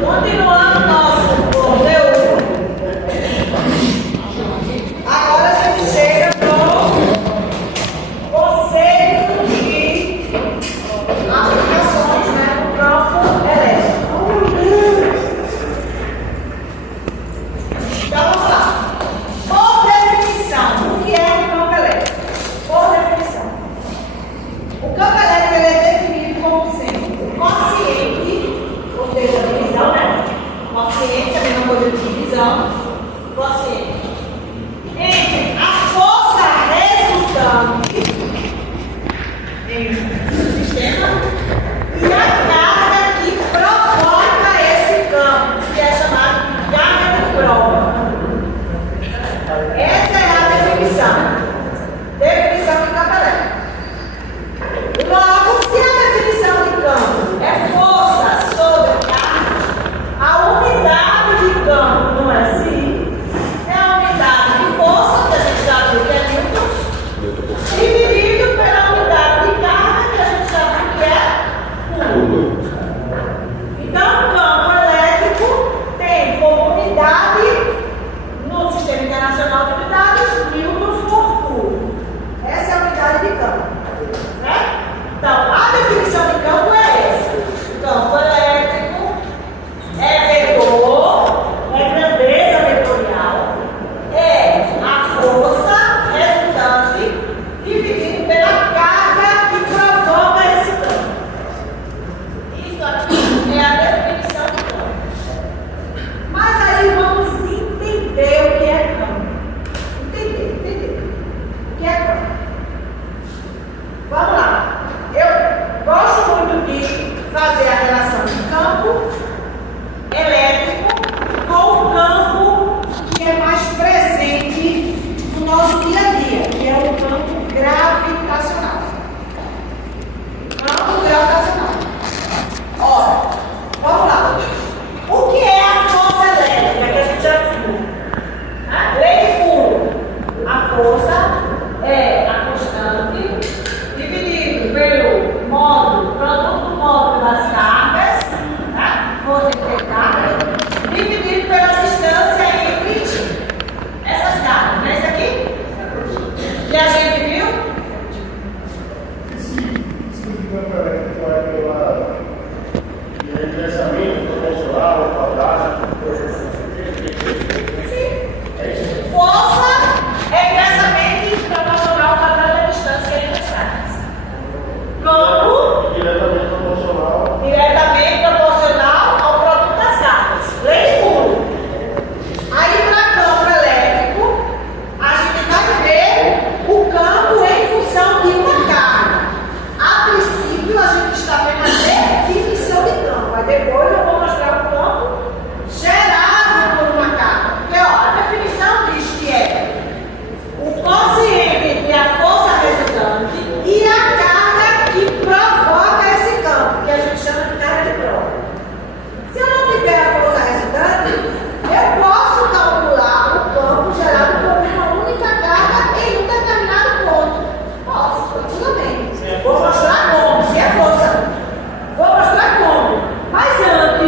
Continuando nosso conteúdo. Agora a gente chega no conceito de aplicações, né, no campo elétrico. Então vamos lá. Por definição, o que é um campo elétrico? Por definição. O campo elétrico ele é definido como sendo quociente, ou seja, divisão, né? Quociente, a mesma coisa de divisão. Quociente entre a força resultante em um sistema e a carga que provoca esse campo, que é chamado de carga de prova. Essa é a definição. Definição de campo elétrico. Logo, se a definição de campo é força sobre carga, a unidade de campo não é assim, é a unidade de força, que a gente já viu que é newtons, dividido pela unidade de carga, que a gente já viu que é coulomb. Então, o campo elétrico tem como unidade, no Sistema Internacional de Unidades, newtons por coulomb. Essa é a unidade de campo. Né? Então, a definição de campo é essa. O campo elétrico é vetor, é grandeza vetorial, é a força resultante dividido pela carga que provoca esse campo. Isso aqui é a definição de campo. Mas aí vamos entender o que é campo. Entender. O que é campo? Vamos lá. Eu gosto muito de fazer a relação de campo elétrico com o campo que é mais presente no nosso dia a dia, que é o campo gravitacional. Campo gravitacional. Ora, vamos lá. O que é a força elétrica que a gente já viu? Lei de Coulomb. A força é a constante dividido pelo módulo, produto do módulo das cargas, né? Força entre cargas, dividido pela distância entre essas cargas. Não é isso aqui? E a gente viu? Força é inversamente proporcional ao quadrado da distância entre as cargas. Campo diretamente proporcional ao produto das cargas. Lei de Coulomb. Aí, para campo elétrico, a gente vai ver o campo em função de uma carga. A princípio, a gente está vendo a definição de campo. Aí depois eu vou mostrar o campo gerado por uma carga. Porque, ó, a definição diz que é o quociente entre a força resultante e a carga que provoca esse campo, que a gente chama de carga de prova. Se eu não tiver a força resultante, eu posso calcular o campo gerado por uma única carga em um determinado ponto. Posso, tranquilamente. Vou mostrar como, se é força. Vou mostrar como. Mas antes,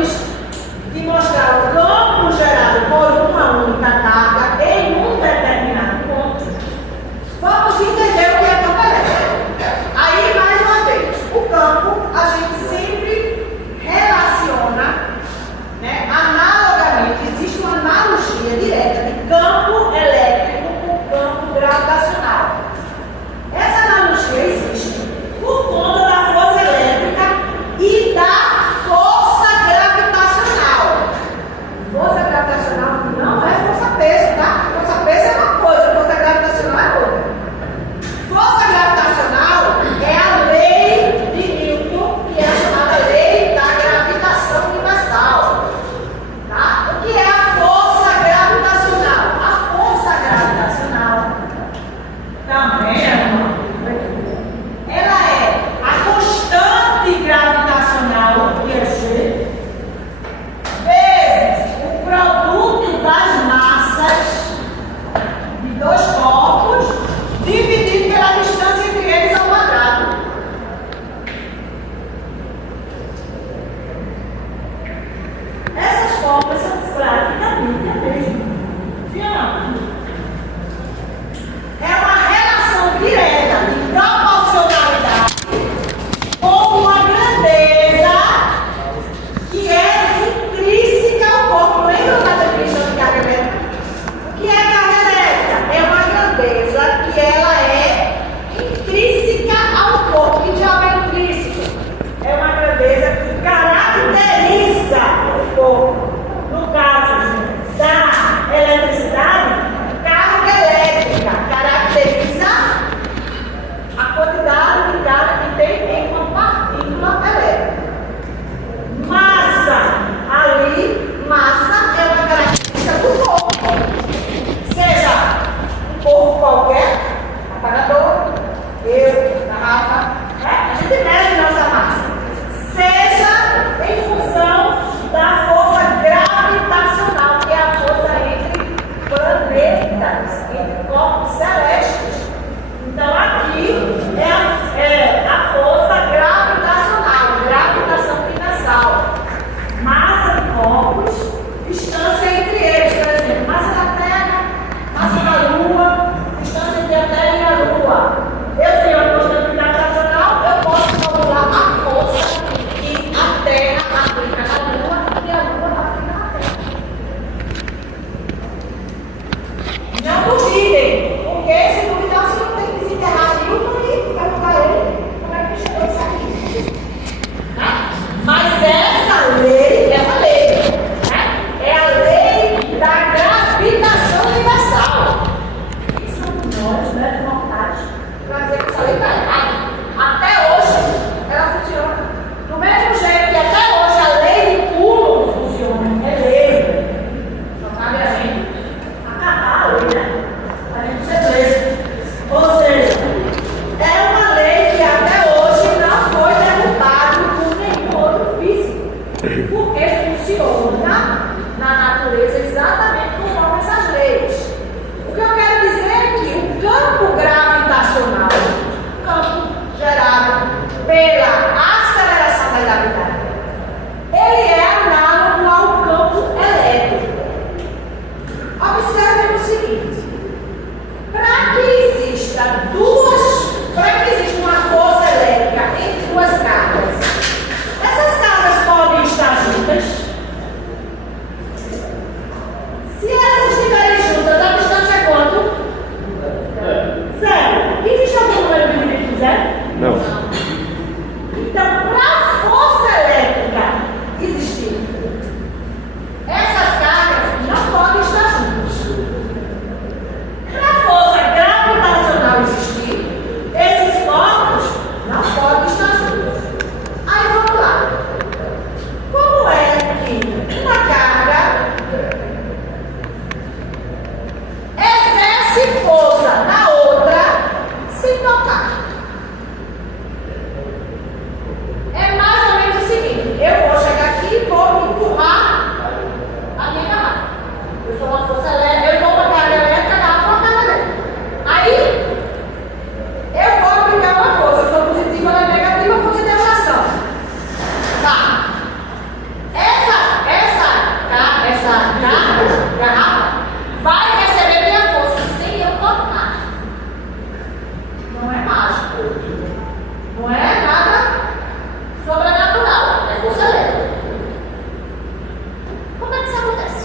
Porque funciona na natureza exatamente conforme essas leis. O que eu quero dizer é que o campo gravitacional, o campo gerado pela aceleração da gravidade, ele é análogo ao campo elétrico. Observe o seguinte: para que exista uma força elétrica entre duas cargas, essas cargas podem estar juntas. Se elas estiverem juntas, a distância é quanto? Zero. Existe algum número dividido por zero? Não. Então, para a força elétrica existir, essas cargas não podem estar juntas. Para a força gravitacional existir, esses corpos não podem estar juntos. Aí vamos lá. Como é que uma carga exerce força na outra sem tocar? É mais ou menos o seguinte: eu vou chegar aqui e vou empurrar a minha garrafa. Eu sou uma força elétrica, eu sou uma carga elétrica, a garrafa é uma carga elétrica. Aí, eu vou aplicar uma força, se for positiva ou negativa, força de atração. Tá. Essa garrafa vai receber minha força sem eu tocar. Não é mágico. Não é nada sobrenatural. É força elétrica. Como é que isso acontece?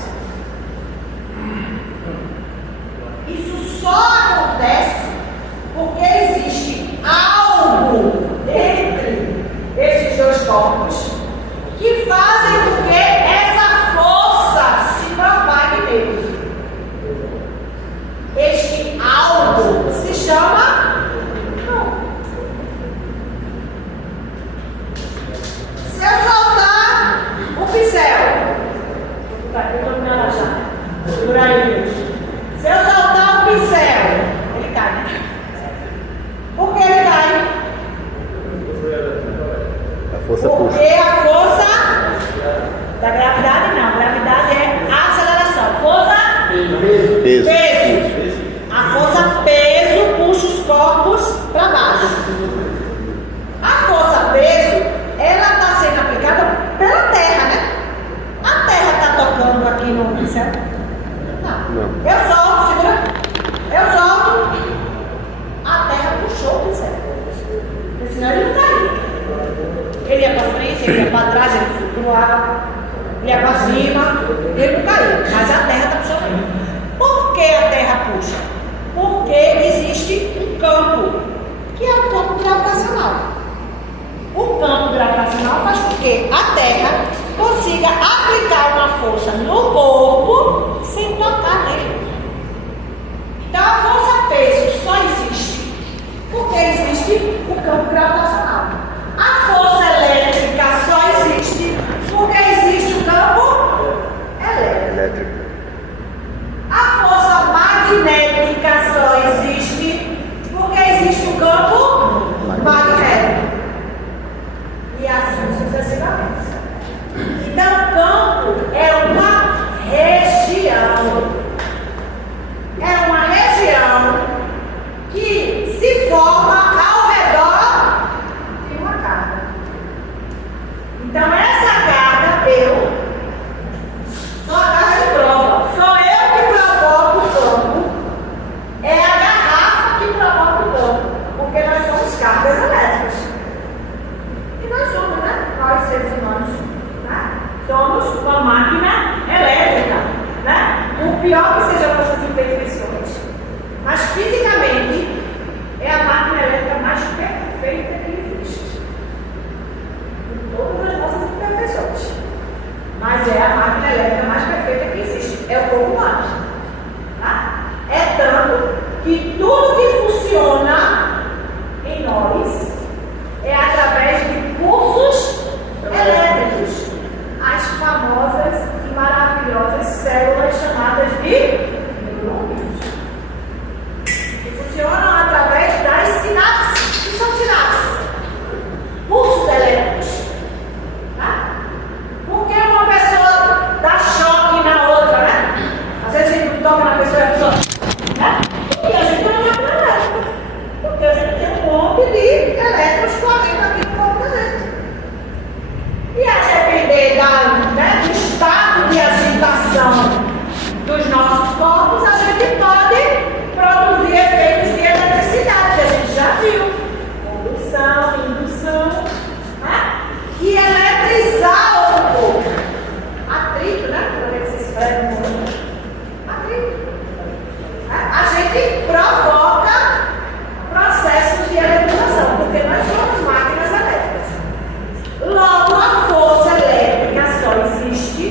Isso só acontece porque existe algo entre esses dois corpos que fazem com que essa força se propague nele. Este algo se chama campo. Se eu soltar o pincel, eu estou me relaxando. Por aí, se eu soltar o pincel, ele cai, né? Por que ele cai? A força Porque puxa. a força da gravidade não. Gravidade é aceleração. Força Peso. peso. A força peso puxa os corpos para baixo. A força peso, ela está sendo aplicada pela Terra, né? A Terra está tocando aqui no pincel? Não. Eu solto, segura. Eu solto. A Terra puxou o pincel. Porque senão ele não caiu. Ele ia para frente, ele ia para trás, ele flutuava, ele ia para cima, ele não caiu. Mas a Terra está puxando ele. Por que a Terra puxa? Porque existe um campo, que é o campo gravitacional. O campo gravitacional faz com que a Terra consiga aplicar uma força no corpo sem tocar nele. Então a força peso só existe porque existe o campo gravitacional. A força elétrica só existe porque existe o campo elétrico. A força magnética só existe porque existe o campo magnético. E assim sucessivamente. Então, o campo é uma região. É uma região que se forma ao redor de uma carga. Então, essa carga, sou a carga de prova. Sou eu que provoco o campo. É a garrafa que provoca o campo. Porque nós somos cargas elétricas. E nós somos, né? Nós, seres humanos, né? Somos uma máquina elétrica, né? O pior que sejam nossas imperfeições. Mas, fisicamente, é a máquina elétrica mais perfeita que existe. Com todas as nossas imperfeições. Mas é a máquina elétrica mais perfeita que existe. É o corpo humano. Tá? É tanto que tudo que funciona em nós é através de pulsos elétricos. As famosas e maravilhosas células chamadas de neurônios. Que funcionam através das sinapses. Que são sinapses? Pulsos elétricos. Tá? Porque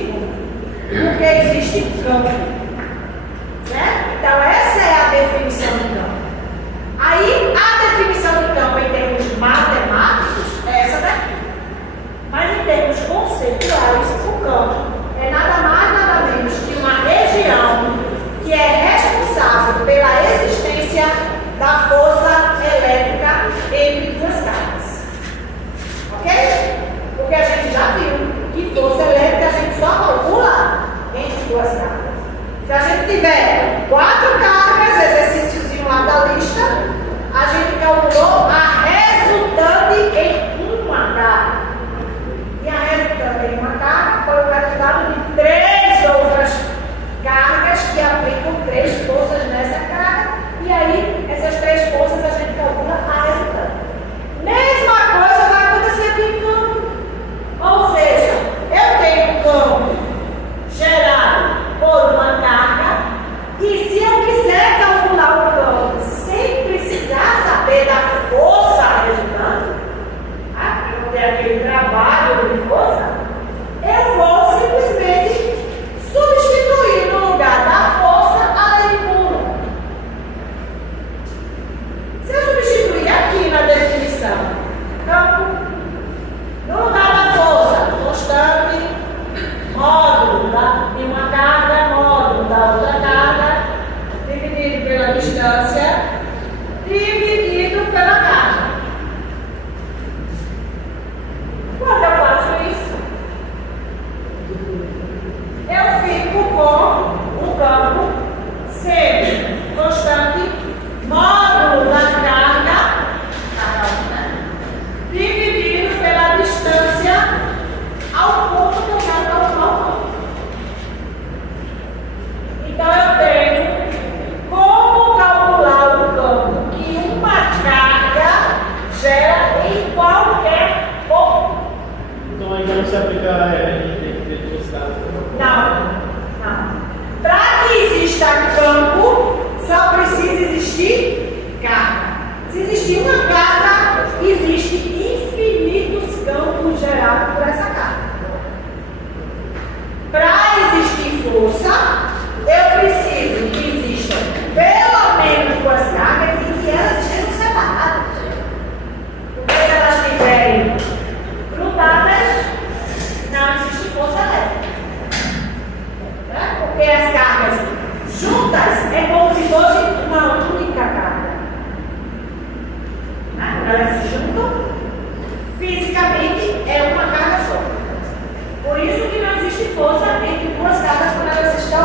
círculo? Porque existe campo. Certo? Então, essa é a definição de campo. Aí, a definição de campo em termos matemáticos é essa daqui. Mas em termos conceituais, o campo é nada mais, nada menos que uma região que é responsável pela existência da força elétrica entre duas cargas. Ok? Porque a gente já viu que força elétrica a gente só calcula entre duas cargas. Se a gente tiver 4 cargas, exercíciozinho lá da lista, a gente calculou a resultante em uma carga. E a resultante em uma carga foi o resultado de 3 outras cargas que aplicam 3 forças nessa carga. E aí, essas 3 forças a gente calcula a resultante. Mesma coisa vai acontecer aqui em campo. Ou seja, eu tenho um campo gerado por uma carga, e se eu quiser calcular o campo sem precisar saber da força resultante, eu não tenho aquele trabalho de força, eu vou simplesmente substituir no lugar da força a lei de Coulomb. Se eu substituir aqui na definição, campo, no lugar da força, constante, módulo de uma carga, módulo da outra carga, dividido pela distância, dividido pela carga. Quando eu faço isso, eu fico com o campo sendo constante, módulo da carga, dividido pela distância ao ponto que eu quero calcular o campo. Então eu tenho como calcular o campo que uma carga gera em qualquer ponto. Então aí não se aplica a regra de velocidade. Não. Para que exista campo, só precisa existir carga. Se existir uma carga, existe infinitos campos gerados por essa carga. Para existir força, eu preciso que existam pelo menos 2 cargas e que elas estejam separadas. Porque se elas estiverem grudadas, não existe força elétrica. Porque as cargas juntas é como se fosse uma única carga. Quando elas se juntam, fisicamente é uma carga só. Por isso que não existe força entre 2 cargas quando elas estão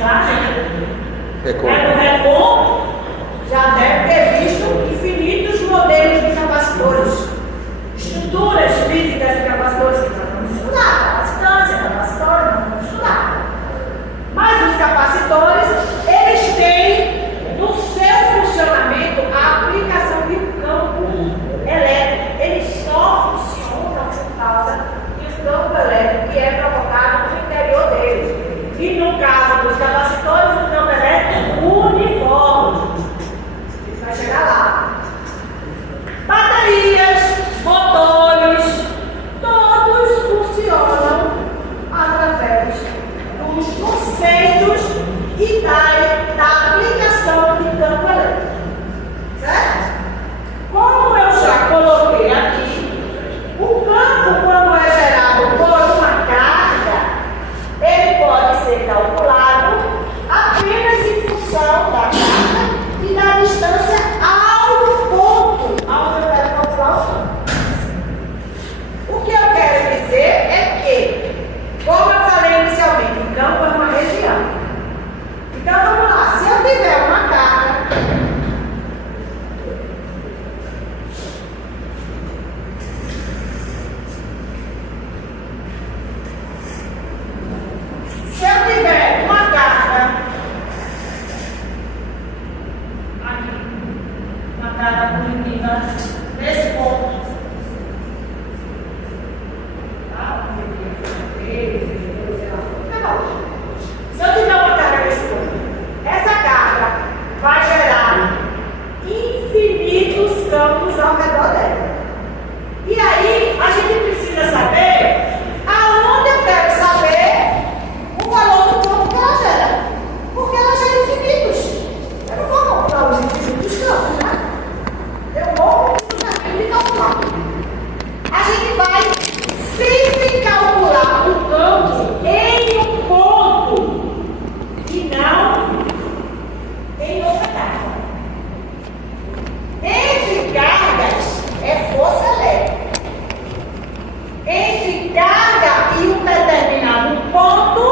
tá, gente? Recom. O Recom já deve ter visto infinitos modelos de capacitores, estruturas físicas de capacitores que nós vamos estudar, capacitância, capacitor, nós vamos estudar. Mas os capacitores, eles têm no seu funcionamento a aplicação de um campo elétrico. Eles só funcionam por causa de um campo elétrico que é provocado no interior deles. E no caso dos capacitores, o campo elétrico uniforme. Isso vai chegar lá. Baterias, motores, todos funcionam através dos conceitos e da aplicação de campo elétrico. Certo? Como eu já coloquei aqui, o campo, quando é gerado por uma carga, ele pode ser calculado apenas em função da carga e da distância ao ponto onde eu quero calcular o campo. O que eu quero dizer é que, como eu falei inicialmente, o campo é uma região. Então vamos lá, se eu tiver uma carga, aqui, uma carga positiva nesse ponto, tá? Se eu tiver uma carga nesse ponto, essa carga vai gerar infinitos campos ao redor dela. E aí, a gente precisa saber aonde eu quero saber o valor do campo que ela gera. Porque ela gera infinitos. Eu não vou calcular os infinitos campos, né? Eu vou calcular. A gente vai sempre calcular o campo em um ponto e não em outra carga. Entre cargas é força elétrica. Entre carga e um determinado ponto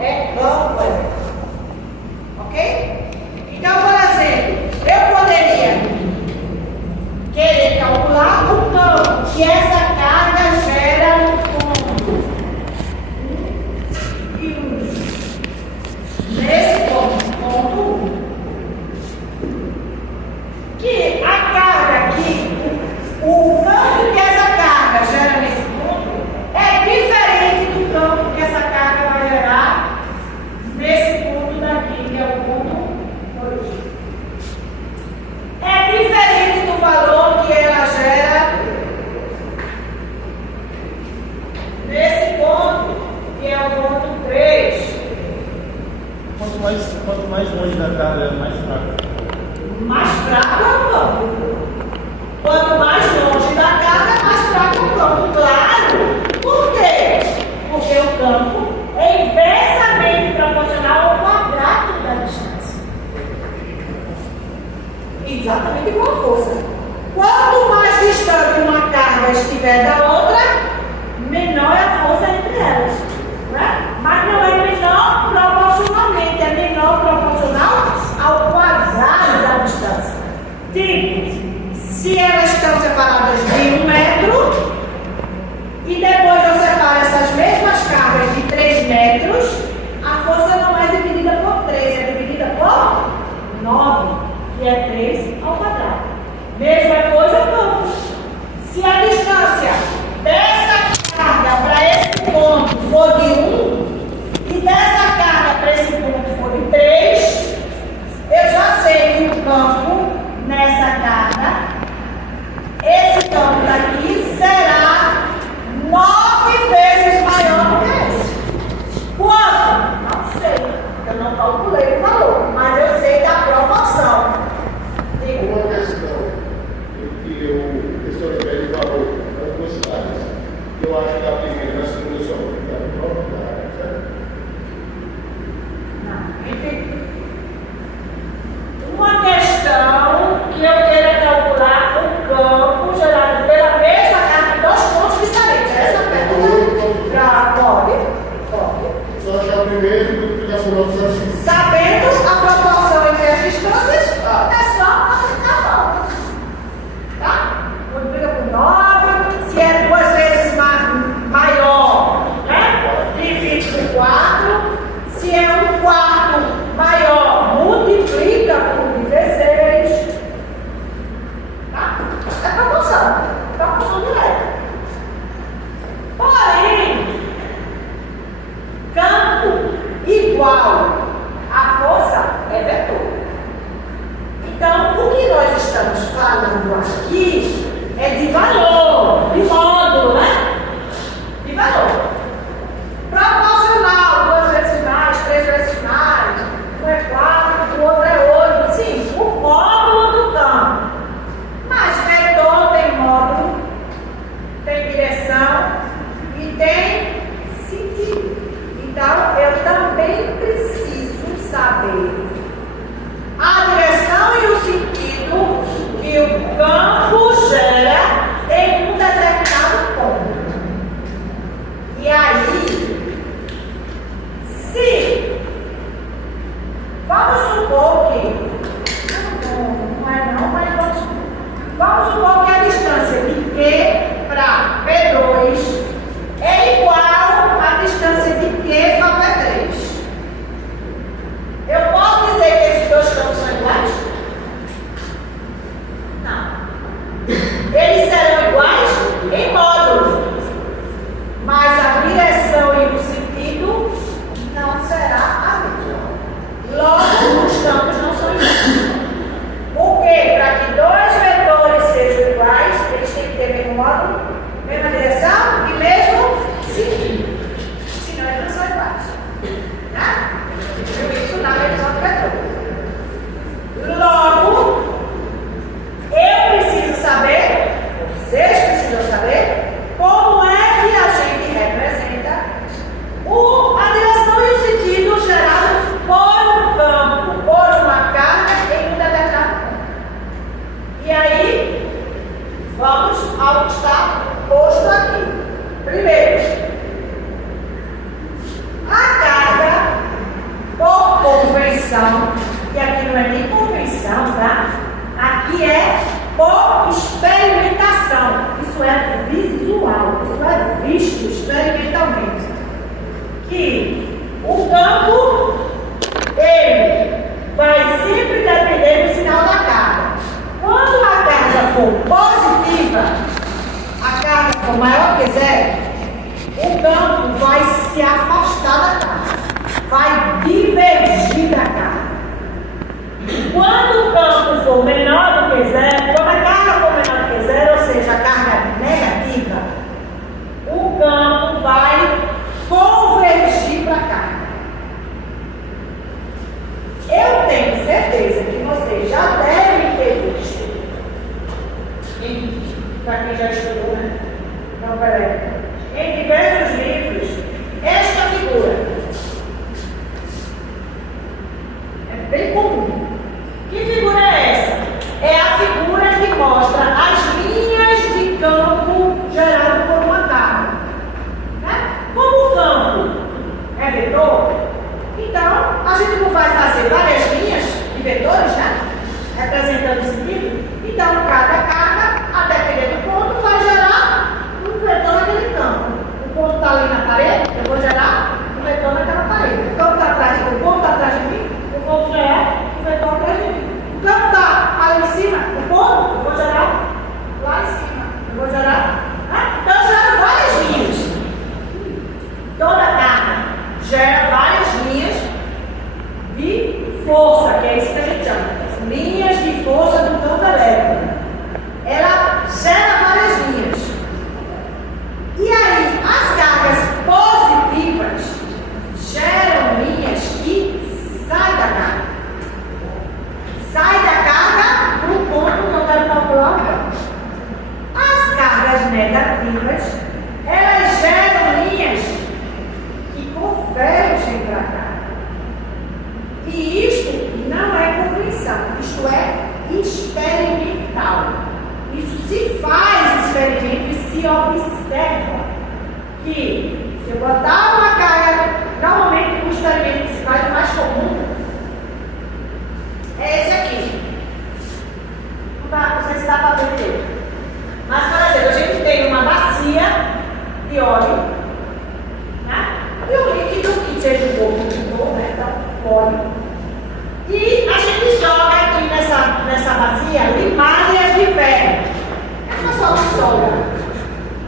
é campo elétrico. Ok? Então, por exemplo, eu poderia querer calcular o campo que essa carga gera no ponto e nesse ponto 1. Que a carga o campo que essa carga gera nesse ponto é diferente do campo que essa carga vai gerar nesse ponto daqui, que é o ponto 2. É diferente do valor que ela gera nesse ponto, que é o ponto 3. Quanto mais longe da carga, mais fraco. Mais fraco é o campo. Quanto mais longe da carga, mais fraco é o campo. Claro. Por quê? Porque o campo é inversamente proporcional ao quadrado da distância. Exatamente igual a força. Quanto mais distante uma carga estiver da outra, menor é a força entre elas. Né? Mas não é menor proporcionalmente, é menor proporcional ao quadrado da distância. Tipo, se elas estão separadas de 1 metro, e depois eu separo essas mesmas cargas de 3 metros, a força não é dividida por 3, é dividida por 9, que é 3 ao quadrado. Mesma coisa campo. Se a distância dessa carga para esse ponto for de 1, e dessa carga para esse ponto for de 3, eu já sei que o campo nessa carga, esse campo daqui será 9 vezes maior do que esse. Quanto? Não sei. Eu não calculei o valor, mas eu sei da proporção. Uma questão que o professor Ribeiro falou das duas cidades. Eu acho que a primeira e a segunda são da própria área, certo? Não, enfim. Uma questão que eu queira calcular o campo gerado pela mesma carga em 2 pontos diferentes. Essa pergunta pode. Só achar o primeiro e multiplicar Sabendo a proporção entre as distâncias, é só aplicar a fórmula. Tá? Multiplica por 9. Se é 2 vezes maior, né? Divide por 4. Se é 1/4 maior, multiplica por 16. Tá? É proporção. Proporção direta. Porém, campo igual a força é vetor. Então, o que nós estamos falando aqui é de valor, de módulo, né? De valor. Proporcional, 2 vezes mais, 3 vezes mais, um é 4, o outro é 8. Sim, o módulo do campo. Mas vetor tem módulo, tem direção e tem sentido. Então, eu também preciso saber a direção e o sentido que o campo gera em um determinado ponto. E aí, se vamos supor que não é não, mas vamos supor que a distância de Q para P2 é igual à distância de Q para P3. Eu posso dizer que esses dois campos são iguais? Não. Eles serão iguais em módulo, mas a direção e o sentido não será a mesma. Logo, os campos não são iguais. Porque para que dois vetores sejam iguais, eles têm que ter mesmo módulo, mesma direção e mesmo sentido. Senão eles não são iguais. Né? Isso na revisão do vetor. Logo, eu preciso saber, vocês precisam saber, como é que a gente representa a direção e o sentido gerado por um campo, por uma carga em um determinado ponto. E aí, vamos ao que está posto aqui. Primeiro, a carga por convenção, e aqui não é nem convenção, tá? Aqui é por experimentação. Isso é visual, isso é visto experimentalmente. Que o campo, ele vai sempre depender do sinal da carga. Quando a carga for positiva, a carga for maior que zero, o campo vai se afastar da carga, vai divergir da carga. Quando o campo for menor do que zero, quando a carga for menor do que zero, ou seja, a carga negativa, o campo vai convergir para a carga. Eu tenho certeza que vocês já devem ter visto, para quem já estudou, né? Não, peraí. Em diversos livros, esta figura é bem comum. Que figura é essa? É a figura que mostra as linhas de campo gerado por uma carga. Né? Como o campo é vetor, então a gente não vai fazer várias linhas de vetores, né? Representando o sentido. Então, cada carga, a depender do ponto, vai gerar um vetor naquele campo. O ponto está ali na parede, eu vou gerar um vetor naquela parede. O campo está atrás de mim, o ponto está atrás de mim, eu vou gerar um vetor atrás de mim. O campo está ali em cima, o ponto, eu vou gerar lá em cima. Eu vou gerar. Então, eu gero várias linhas. Toda carga gera várias linhas de força, que é isso que a gente chama. Linhas de força do campo elétrico. Ela gera várias linhas. E aí, as cargas positivas geram linhas que saem da carga. Sai da carga para o ponto que eu quero calcular. As cargas negativas, elas geram linhas que convergem para a carga. E isto não é convenção, isto é experimental. Isso se faz experimento e se observa que se eu botar uma carga, normalmente o experimento que se faz mais de óleo, né? E o líquido que seja o corpo do motor, né? Então, óleo. E a gente joga aqui nessa bacia limalhas de ferro. É uma só de soda.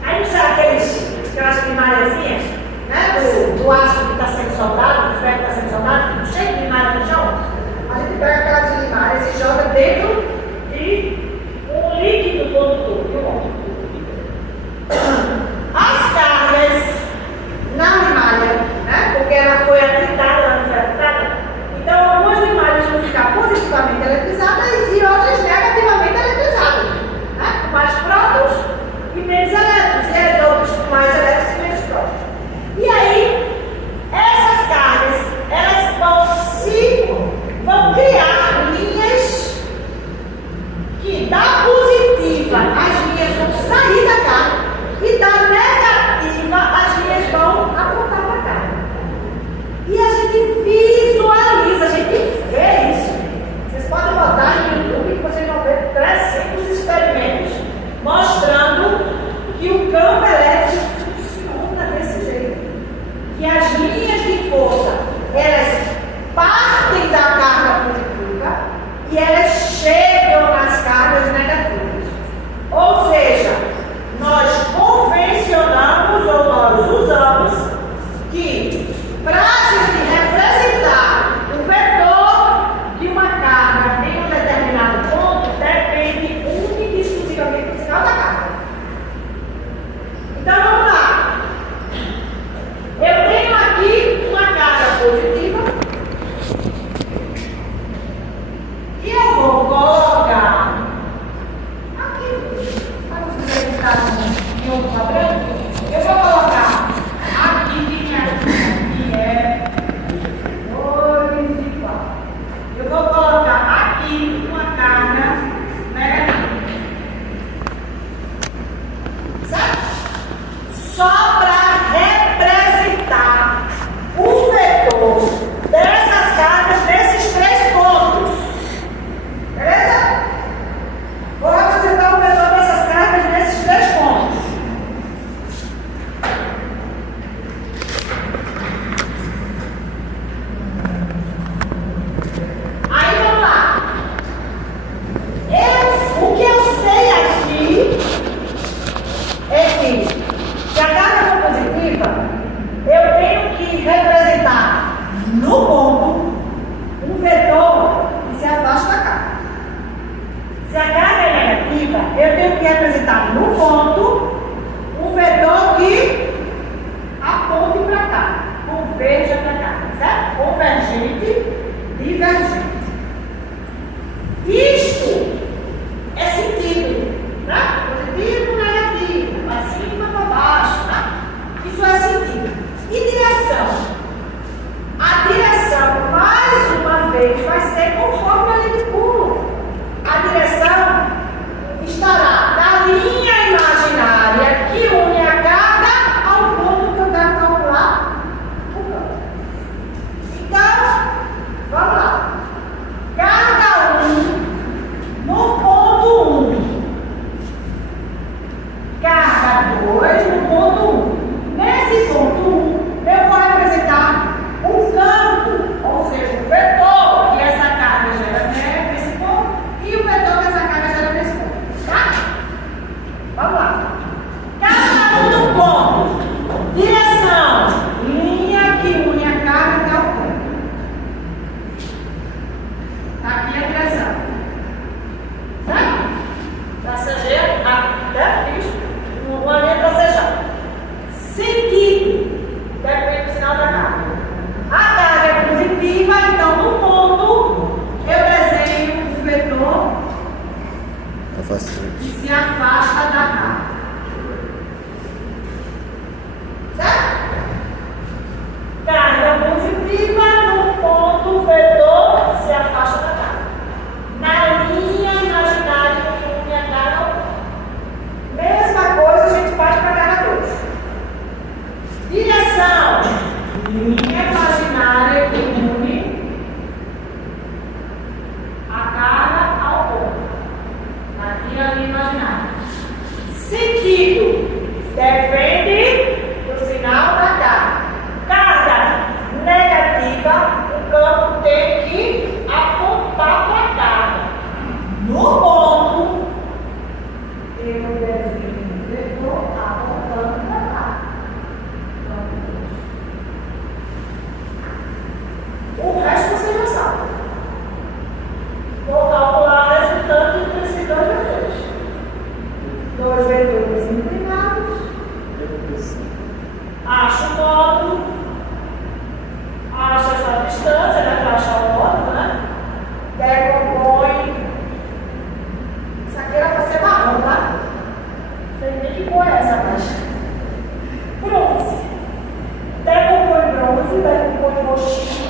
Aí não sabe aquelas limalhazinhas, né? Do aço que está sendo soldado, do ferro que está sendo soldado, cheio de limalha no chão. A gente pega aquelas limalhas e joga dentro de um líquido condutor, de um óleo. As cargas na limalha, né? Porque ela foi atritada, ela não foi atritada. Então, algumas limalhas vão ficar positivamente eletrizadas e outras negativamente eletrizadas, né? Com mais prótons e menos elétrons, e as outras com mais elétrons e menos prótons. E aí, essas cargas, elas vão criar linhas que da positiva as linhas vão sair da carga e da negativa as linhas vão apontar para cá. E a gente visualiza, a gente vê isso. Vocês podem botar no YouTube que vocês vão ver 300 experimentos mostrando que o campo elétrico funciona desse jeito. Que as linhas de força, elas partem da carga positiva e elas chegam nas cargas negativas. Ou seja, nós convencionamos ou nós usamos que para a gente representar o vetor de uma carga em um determinado ponto, depende única e exclusivamente do sinal da carga. Então vamos lá. Eu tenho aqui uma carga positiva e eu vou colocar aqui, para você ficar em um quadrante, eu vou colocar aqui que é 2 e 4. Eu vou colocar aqui uma carga negativa. Certo? Só para representar o vetor dessas cargas nesses 3 pontos. Beleza? Vou representar o vetor dessas cargas nesses 3 pontos. Aí vamos lá. O que eu sei aqui é que se a carga for positiva, eu tenho que representar no ponto um vetor que se afasta da carga. Se a carga é negativa, eu tenho que representar no ponto um vetor que aponte para cá, converja para cá, certo? Convergente, divergente. Isto é sentido, né? Positivo, negativo, para cima, para baixo, né? Isso é sentido. E direção? A direção, mais uma vez, vai ser conforme a linha de pulo. A direção estará na linha imaginária que une a carga ao ponto que eu quero calcular o campo. Então, vamos lá. Carga 1 no ponto 1. Carga 2 no ponto 1. Nesse ponto 1, eu vou representar um campo, ou seja, o vetor que essa carga gera nesse ponto e o vetor que essa carga gera nesse ponto. Tá? Vamos lá. Carga 1 no ponto. Direção. Linha que une a carga até o ponto. Tá aqui a direção. Certo? Tracejar, até fiz uma linha tracejada. Sentido. Depende do sinal da carga. A carga é positiva, então no ponto eu desenho um vetor que se afasta da carga. Certo? Carga positiva, no ponto o vetor se afasta da carga. Na linha imaginária que une a carga ao ponto. Mesma coisa a gente faz para a carga 2. Direção. Linha imaginária que une a carga ao ponto. Aqui a linha imaginária. combustível